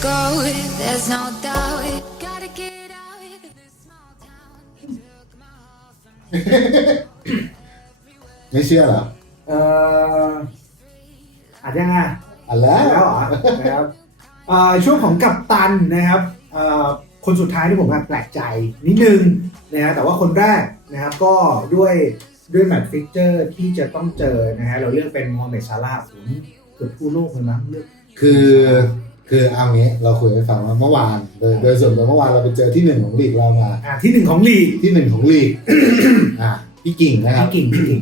go. There's no doubt. Gotta get out of this small town. Took my heart from ไม่เชื่อเหรอเอ่ออาจจะไงอันแล้วแล้วเหรอนะครับเอ่อช่วงของกัปตันนะครับเอ่อคนสุดท้ายที่ผมว่าแปลกใจนิดนึงนะฮะแต่ว่าคนแรกนะครับก็ด้วยด้วยแมตช์ฟิกเจอร์ที่จะต้องเจอนะฮะเราเลือกเป็นโมฮัมเหม็ดซาลาห์ผมเกือบทั่วโลกเลยนะเลือกคือ คือเอางี้เราคุยให้ฟังว่าเมื่อวานโดยโดยส่วนตัวเมื่อวานเราไปเจอที่หนึ่งของลีกเรามา อ่าที่หนึ่งของลีกที่หนึ่งของลีก อ่าพี่กิ่งนะครับ พี่กิ่งพี่กิ่ง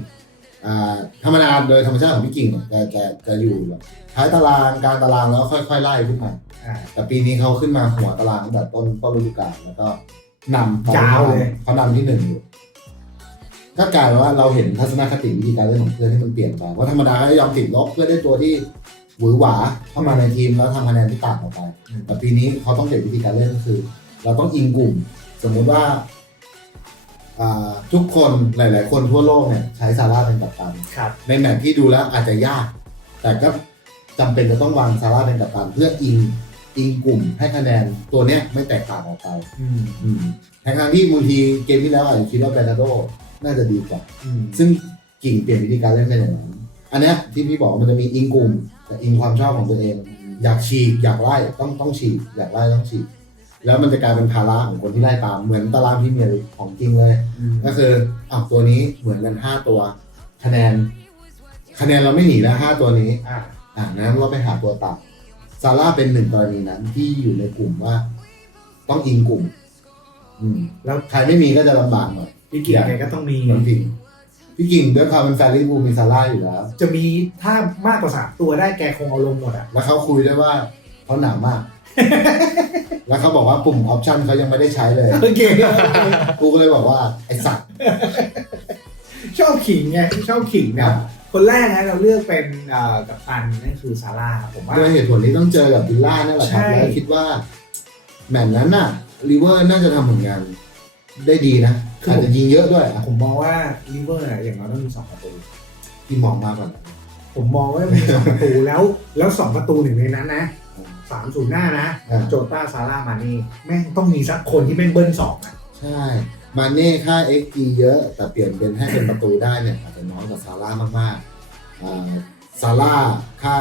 อ่าธรรมดาโดยธรรมชาติของพี่กิ่งเนี่ยจะจะจะอยู่แบบท้ายตารางกลางตารางแล้วค่อยๆไล่ขึ้นมา อ่า แต่ปีนี้เขาขึ้นมาหัวตารางตั้งแต่ต้นต้นฤดูกาลแล้วก็นำตอนยาวเลย เขานำที่หนึ่งอยู่ก็กลายเป็นว่าเราเห็นทัศนคติวิธีการเล่นของเพื่อนที่มันเปลี่ยนไปเพราะธรรมดาเขาจะยอมติดลบเพื่อได้ตัวที่ หวือหวาเข้ามาในทีมแล้วทำคะแนนที่ต่างออกไป แต่ปีนี้เขาต้องเปลี่ยนวิธีการเล่นก็คือ เราต้องอิงกลุ่ม สมมุติว่าอ่าทุกคนหลาย ๆ คนทั่วโลกเนี่ยใช้ซาร่าเป็นกัปตันครับในแมตช์ที่ดูแล้วอาจจะยาก แต่ก็จำเป็นจะต้องวางซาร่าเป็นกัปตันเพื่ออิงอิงกลุ่มให้คะแนนตัวเนี้ยไม่แตกต่างออกไปอืมอืมทั้งๆที่บางทีเกมที่แล้วอาจจะคิดว่าเบรนาโดน่าจะดีกว่าอืมซึ่งกิ่งเปลี่ยนวิธีการเล่นเป็นอย่างนั้นอันเนี้ยที่พี่บอกว่ามันจะมีอิงกลุ่ม แต่อิงความชอบของตัวเอง อยากฉีกอยากไล่ต้องต้องฉีกอยากไล่ต้องฉีกแล้วมันจะกลายเป็นภาระของคนที่ไล่ตามเหมือนตารางพรีเมียร์ลีกของจริงเลยอืมก็คืออ้าวตัวนี้เหมือนกันห้าตัวคะแนน คะแนนเราไม่หนีแล้วห้าตัวนี้อ่าอ่านั้นเราไปหาตัวตัดซาร่าเป็นหนึ่งกรณีนั้นที่อยู่ในกลุ่มว่า ต้องอิงกลุ่ม อืม แล้วใครไม่มีก็จะลำบากหน่อยพี่กิ่งแกก็ต้องมีเหมือนพิง พี่กิ่งด้วยความเป็นแฟนลิเวอร์พูลมีซาร่าอยู่แล้ว จะมีถ้ามากกว่าสามตัวได้แกคงเอาลงหมดอะ แล้วเขาคุยด้วยว่าเขาหนามาก แล้วเขาบอกว่าปุ่มออปชันเขายังไม่ได้ใช้เลย โอเค กูก็เลยบอกว่าไอสัตว์ ชอบขิงไงชอบขิงนะคนแรกนะเราเลือกเป็นเอ่อกัปตันนั่นคือซาร่าครับผมว่า ด้วยเหตุผลที่ต้องเจอกับวิลล่านั่นแหละครับ ใช่ แล้วคิดว่า แมตช์นั้นน่ะลิเวอร์น่าจะทำผลงานได้ดีนะ อาจจะยิงเยอะด้วยอะผมมองว่าลิเวอร์น่ะอย่างน้อยต้องมีสองประตูที่มองมากกว่านั้นผมมองว่ามีสองประตูแล้ว แล้วสองประตูหนึ่งในนั้นนะสามศูนย์หน้านะ อ่าโจต้าซาร่ามานี่แม่งต้องมีสักคนที่แม่งเบิ้ลสองอะใช่มาเน่ค่า XG เยอะ แต่เปลี่ยนเป็นให้เป็นประตูได้เนี่ยอาจจะน้อยกว่าซาร่ามากๆอ่าซาร่าค่า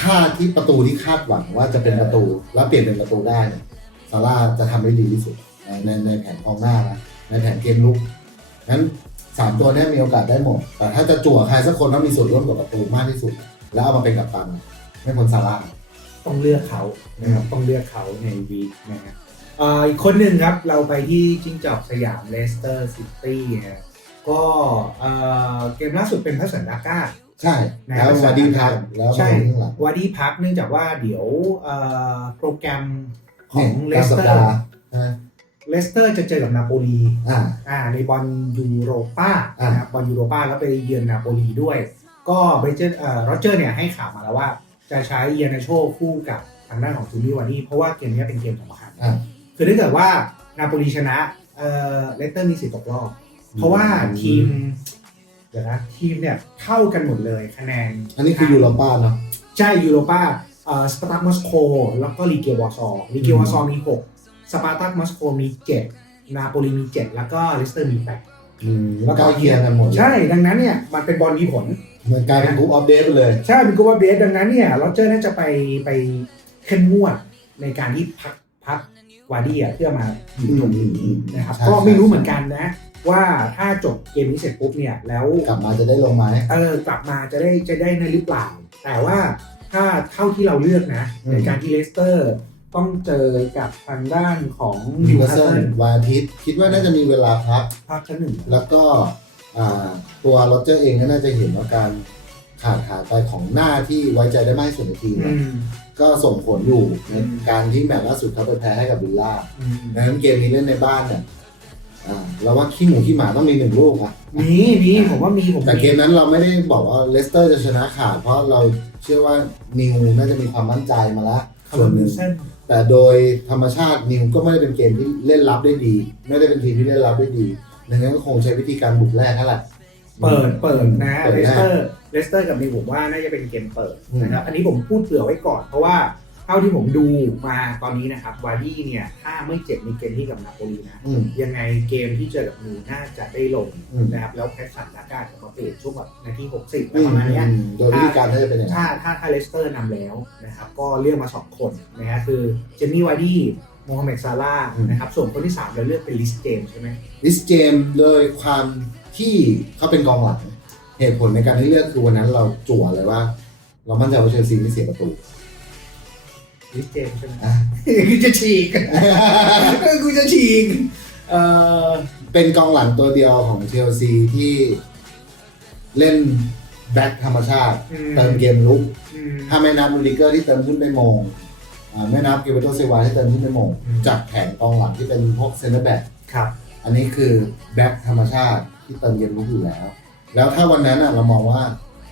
ค่าที่ประตูที่คาดหวังว่าจะเป็นประตู แล้วเปลี่ยนเป็นประตูได้เนี่ยซาร่าจะทำได้ดีที่สุด ในในในแผนกองหน้านะในแผนเกมลุกงั้นสามตัวเนี้มีโอกาสได้หมด แต่ถ้าจะจั่วใครสักคนต้องมีส่วนร่วมกับประตูมากที่สุด แล้วเอามาเป็นกัปตันไม่พ้นซาร่าต้องเลือกเขานะครับต้องเลือกเขาในวีคนะฮะเอ่ออีกคนหนึ่งครับเราไปที่จิ้งจอกสยามเลสเตอร์ซิตี้ฮะก็เอ่อเกมล่าสุดเป็นพัสสันดาก้าใช่นะแล้ววาดีพักแล้วใช่มาข้างหลังวาดี้พักเนื่องจากว่าเดี๋ยวเอ่อโปรแกรมของเลนี่ยสกลางเตสัอปร์ดาห์ใช่ไหม เลสเตอร์จะเจอกับนาโปลีอ่า อ่าในบอลยูโรป้าอ่าน นะครับบอลยูโรป้าแล้วไปเยือนนาโปลีด้วย ก็เบรเจอร์เอ่อโรเจอร์เนี่ยให้ข่าวมาแล้วว่า จะใช้เยนาโชคู่กับทางด้านของจูลี่วานี่เพราะว่าเกมนี้เป็นเกมสำคัญอ่า คือถ้าเกิดว่านาโปลีชนะเอ่อเลสเตอร์มีสิทธิ์ตกรอบ เพราะว่าทีมเดี๋ยวนะทีมเนี่ยเท่ากันหมดเลยคะแนน อันนี้คือยูโรป้าเนาะ ใช่ยูโรป้าเอ่อสปาร์ตักมอสโกแล้วก็ลีเกียววอร์ซอร์ลีเกียววอร์ซอร์มี6 สปาร์ตักมอสโกมี7นาโปลีมี7แล้วก็เลสเตอร์มีอืมแล้วก็เกียร์กันหมด8ใช่ดังนั้นเนี่ยมันเป็นบอลมีผล เหมือนกลายเป็นกรุ๊ปออฟเดตไปเลย ใช่เป็นกูว่าเบสดังนั้นเนี่ยโรเจอร์น่าจะไปไปเข้มงวดในการที่พักพักวาร์ดี้อะเพื่อมาอยู่ตรงนี้นะครับใช่ก็ไม่รู้ใช่ เหมือนกันนะ ว่าถ้าจบเกมนี้เสร็จปุ๊บเนี่ยแล้วกลับมาจะได้ลงไหม เออกลับมาจะได้จะได้ในหรือเปล่า แต่ว่าถ้าเท่าที่เราเลือกนะ อืม ในการที่เลสเตอร์ ต้องเจอกับทางด้านของนินิววคาคาสสเซิเซิลลวันอาทิตย์คิดว่าน่าจะมีเวลาพัก ภาคชั้นหนึ่งแล้วก็อ่าตัวโรเจอร์เองก็น่าจะเห็นว่าการขาดหายไปของหน้าที่ไว้ใจได้มากที่สุดในทีมอืเนี่ยมก็ส่งผลอยู่ในอืมการที่แมตช์ล่าสุดเขาไปแพ้ให้กับวิลล่า อืมดังนั้นเกมนี้เล่นในบ้านเนี่ยอ่าเราว่าขี้หมูขี้หมาต้องมีหนึ่งลูกอะมีมีผมว่ามีผมแต่เกมนั้นเราไม่ได้บอกว่าเลสเตอร์จะชนะขาดเพราะเราเชื่อว่านิวน่าจะมีความมั่นใจมาแล้วคา ส่วนร์หมินึ่งเส้นแต่โดยธรรมชาตินิวก็ไม่ได้เป็นเกมที่เล่นรับได้ดี ไม่ได้เป็นทีมที่เล่นรับได้ดีดังนั้นก็คงใช้วิธีการบุกแรกนั่นแหละเปิดเปิดนะเปิดเลแรสกเตอร์เลสเตอร์กับนิวผมว่าน่าจะเป็นเกมเปิดอืมนะครับอันนี้ผมพูดเผื่อไว้ก่อนเพราะว่า เท่าที่ผมดูมาตอนนี้นะครับวาร์ดี้เนี่ยถ้าไม่เจ็บในเกมที่กับนาโปลีนะอืม ยังไงเกมที่เจอกับมูน่าจะได้ลงอืม นะครับแล้วแพทสันดากาจะมาเปลี่ยนช่วงแบบนาที60อืมประมาณเนี้ย อืมโดยวิธีการน่าจะเป็นอย่างนั้น ถ้าถ้าถ้าเลสเตอร์นำแล้วนะครับก็เลือกมา 2 คนนะฮะคือเจมี่วาร์ดี้โมฮัมเหม็ดซาร่าห์นะครับส่วนคนที่ 3 เราเลือกเป็นลิสเจมส์ใช่ไหมลิสเจมส์โดยความที่เขาเป็นกองหลังเหตุผลในการที่เลือกคือวันนั้นเราจั่วเลยว่า เรามั่นใจว่าเชลซีไม่เสียประตู ลิสเจมส์ใช่ไหมอะกูจะฉีกกูจะฉีกเอ่อเป็นกองหลังตัวเดียวของเชลซีที่เล่นแบ็คธรรมชาติเติมเกมลุก อืม ถ้าไม่นับมูริเกอร์ที่เติมขึ้นไปโมงอ่าไม่นับเกเบโตเซวาที่เติมขึ้นไปโมงอืม จากแผงกองหลังที่เป็นพวกเซนเตอร์แบ็คครับ อันนี้คือแบ็คธรรมชาติที่เติมเกมลุกอยู่แล้ว แล้วถ้าวันนั้นอะเรามองว่า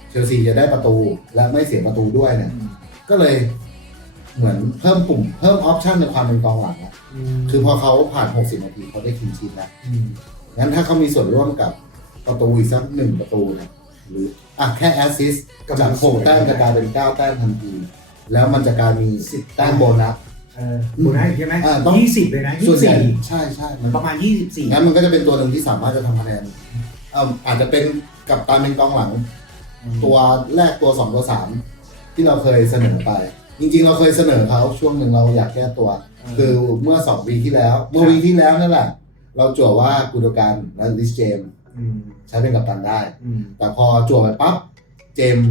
เชลซีจะได้ประตูและไม่เสียประตูด้วยเนี่ย ก็เลย เหมือนเพิ่มปุ่มเพิ่มออปชันในความเป็นกองหลังอะคือพอเขาผ่าน 60 นาทีเขาได้คินชีนแล้วมงั้นถ้าเขามีส่วนร่วมกับประตูอีกสักหนึ่งประตูเนี่ยหรืออะแค่แอสซิสต์จากหกแต้มจะกลายเป็นเก้าแต้มทันที แล้วมันจะกลายมีสิบแต้มโบนัสเออโบนัสอีกใช่ไหมอ่าต้องยี่สิบเลยนะยี่ส่วนสิบใหญ่สี่ใช่ใช่มันประมาณยี่สิบสี่งั้นมันก็จะเป็นตัวหนึ่งที่สามารถจะทำคะแนนเอ่ออาจจะเป็นกับตามเป็นกองหลัง ตัวแรกตัวสองตัวสามที่เราเคยเสนอไป จริงๆ เราเคยเสนอเขาช่วงหนึ่งเราอยากแก้ตัว คือเมื่อสองวีที่แล้ว เมื่อวีที่แล้วนั่นแหละ เราจั่วว่ากูโดการและลิสเจมส์มใช้เป็นกัปตันได้อืมแต่พอจั่วไปปั๊บเจมส์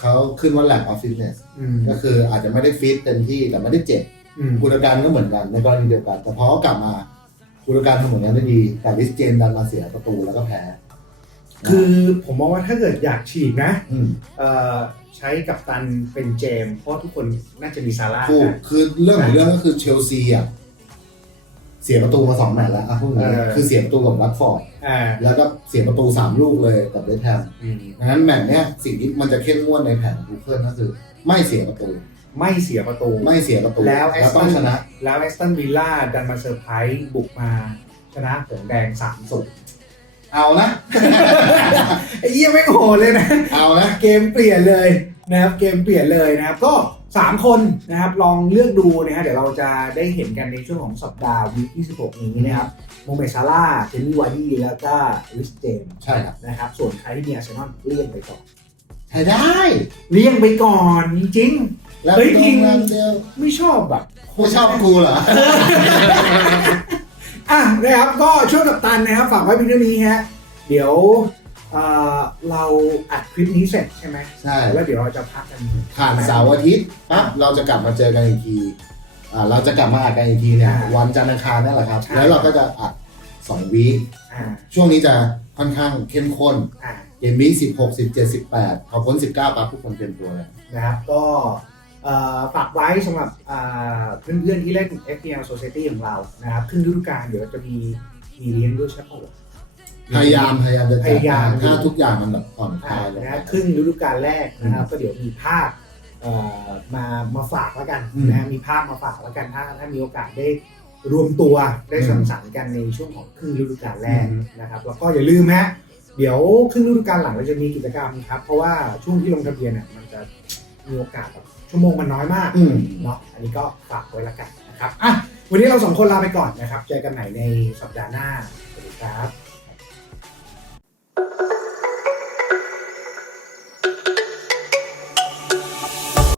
เขาขึ้นว่า lack of fitness อืมก็คืออาจจะไม่ได้ฟิตเต็มที่แต่ไม่ได้เจ็บอืมกูโดการก็เหมือนกันในกรณีเดียวกัน แต่พอเขากลับมากูโดการทำผลงานได้ดีแต่ลิสเจมส์ดันมาเสียประตูแล้วก็แพ้ คือผมมองว่าถ้าเกิดอยากฉีกนะอืมเอ่อใช้กับตันเป็นเจมส์เพราะทุกคนน่าจะมีซาร่าถูกนะ คือเรื่องของเรื่องก็คือเชลซีอะเสียประตูมาสองแมตช์แล้วอะพวกนี้เออ คือเสียประตูกับวัตฟอร์ดอ่าแล้วก็เสียประตูสามลูกเลยกับเวสต์แฮมอืมดังนั้นแมตช์เนี้ยสิ่งที่มันจะเข้มงวดในแผนของทูเคิลก็คือ ไม่เสียประตู ไม่เสียประตู ไม่เสียประตูแล้วต้องชนะ แล้วแอสตันวิลล่าดันมาเซอร์ไพรส์บุกมาชนะผงแดงสามศูนย์ เอานะ ไอ้เยี่ยไม่งโหดเลยนะ เอานะ เกมเปลี่ยนเลยนะครับ เกมเปลี่ยนเลยนะครับ ก็ 3 คนนะครับ ลองเลือกดูนะฮะเดี๋ยวเราจะได้เห็นกันในช่วงของสัปดาห์วีคที่16นี้นะครับโมเมซาร่าเจนนี่วาร์ดี้แล้วก็ลิสเจมส์ใช่ครับ นะครับ ส่วนใครที่มีอาร์เซนอลเลี่ยงไปก่อนใช่ได้เลี่ยงไปก่อนจริงแล้วเฮ้ยตจริงนั้นเดียวๆไม่ชอบแบบไม่ชอบกูเหรอ อะนะครับก็ช่วงกับตันนะครับฝากไว้เพียงเท่านี้ฮะเดี๋ยวเอ่อเราอัดคลิปนี้เสร็จใช่ไหมใช่ แล้วเดี๋ยวเราจะพักกันผ่านเสาร์อาทิตย์ปั๊บเราจะกลับมาเจอกันอีกทีอ่าเราจะกลับมาอัดกันอีกทีเนี่ยอ่าวันจันทร์อังคารนั่นแหละครับใช่แล้วเราก็จะอัดสองวีคอ่าช่วงนี้จะค่อนข้างเข้มข้นอ่าเกมวีสิบหกสิบเจ็ดสิบแปดพอพ้นสิบเก้าปั๊บทุกคนเตรียมตัวเลยนะครับก็เอ่อ ฝากไว้สำหรับอ่าเพื่อนๆที่เล่น FPL Society ของเรานะครับครึ่งฤดูกาลเดี๋ยวจะมีมีเลี้ยงด้วยใช่ปะวะพยายามพยายามจะพยายามถ้าทุกอย่างมันแบบผ่อนคอ่าลายลงนะครึ่งฤดูกาลแรกนะครับ ก็เดี๋ยวมีภาพเอ่อมามาฝากแล้วกันอืมนะมีภาพมาฝากแล้วกันถ้าถ้ามีโอกาสได้รวมตัวได้สังสรรค์กันในช่วงของครึ่งฤดูกาลแรกอืมนะครับ แล้วก็อย่าลืมฮะเดี๋ยวครึ่งฤดูกาลหลังเราจะมีกิจกรรมครับ เพราะว่าช่วงที่ลงทะเบียนเนี่ยมันจะมีโอกาสแบบ ชั่วโมงมันน้อยมากอืม เนาะอันนี้ก็ฝากไว้ละกันนะครับอะวันนี้เราสองคนลาไปก่อนนะครับ เจอกันใหม่ในสัปดาห์หน้าสวัสดีครับ